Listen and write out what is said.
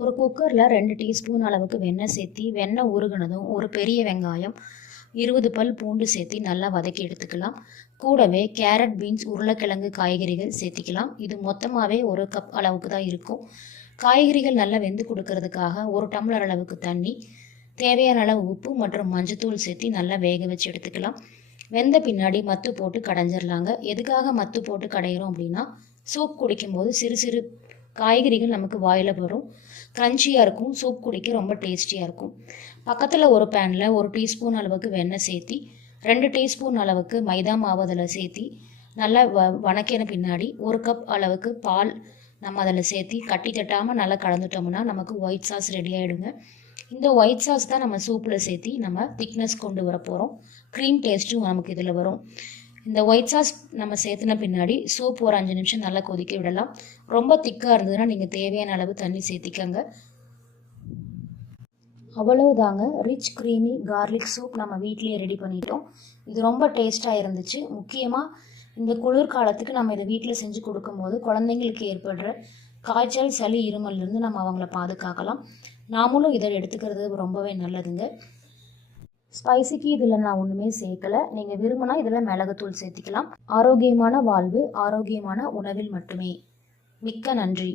ஒரு குக்கரில் 2 டீஸ்பூன் அளவுக்கு வெண்ணெய் சேர்த்தி வெண்ணெய் உருகுனதும் ஒரு பெரிய வெங்காயம் 20 பல் பூண்டு சேர்த்தி நல்லா வதக்கி எடுத்துக்கலாம். கூடவே கேரட், பீன்ஸ், உருளைக்கிழங்கு காய்கறிகள் சேர்த்திக்கலாம். இது மொத்தமாகவே 1 கப் அளவுக்கு தான் இருக்கும். காய்கறிகள் நல்லா வெந்து கொடுக்கறதுக்காக 1 டம்ளர் அளவுக்கு தண்ணி, தேவையான அளவு உப்பு மற்றும் மஞ்சத்தூள் சேர்த்தி நல்லா வேக வச்சு எடுத்துக்கலாம். வெந்த பின்னாடி மத்து போட்டு கடைஞ்சிடலாங்க. எதுக்காக மத்து போட்டு கடையிறோம் அப்படின்னா, சூப் குடிக்கும்போது சிறு சிறு காய்கறிகள் நமக்கு வாயில் வரும், க்ரன்ச்சியாக இருக்கும், சூப் குடிக்க ரொம்ப டேஸ்டியாக இருக்கும். பக்கத்தில் ஒரு பேனில் 1 டீஸ்பூன் அளவுக்கு வெண்ணெய் சேர்த்தி 2 டீஸ்பூன் அளவுக்கு மைதா மாவு அதில் சேர்த்தி நல்லா வணக்கின பின்னாடி 1 கப் அளவுக்கு பால் நம்ம அதில் சேர்த்தி கட்டி தட்டாமல் நல்லா கலந்துட்டோம்னா நமக்கு ஒயிட் சாஸ் ரெடி ஆகிடுங்க. இந்த ஒயிட் சாஸ் தான் நம்ம சூப்பில் சேர்த்தி நம்ம திக்னஸ் கொண்டு வர போகிறோம். க்ரீம் டேஸ்ட்டும் நமக்கு இதில் வரும். இந்த ஒயிட் சாஸ் நம்ம சேர்த்துன பின்னாடி சூப் ஒரு 5 நிமிஷம் நல்லா கொதிக்க விடலாம். ரொம்ப திக்காக இருந்ததுன்னா நீங்கள் தேவையான அளவு தண்ணி சேர்த்திக்கங்க. அவ்வளவுதாங்க, ரிச் க்ரீமி கார்லிக் சூப் நம்ம வீட்லேயே ரெடி பண்ணிட்டோம். இது ரொம்ப டேஸ்ட்டாக இருந்துச்சு. முக்கியமாக இந்த குளிர்காலத்துக்கு நம்ம இதை வீட்டில் செஞ்சு கொடுக்கும்போது குழந்தைங்களுக்கு ஏற்படுற காய்ச்சல், சளி, இருமல்லேருந்து நம்ம அவங்கள பாதுகாக்கலாம். நாமளும் இதை எடுத்துக்கிறது ரொம்பவே நல்லதுங்க. ஸ்பைசிக்கு இதில் நான் ஒன்றுமே சேர்க்கலை. நீங்கள் விரும்பினா இதில் மிளகுத்தூள் சேர்த்திக்கலாம். ஆரோக்கியமான வாழ்வு ஆரோக்கியமான உணவில் மட்டுமே. மிக்க நன்றி.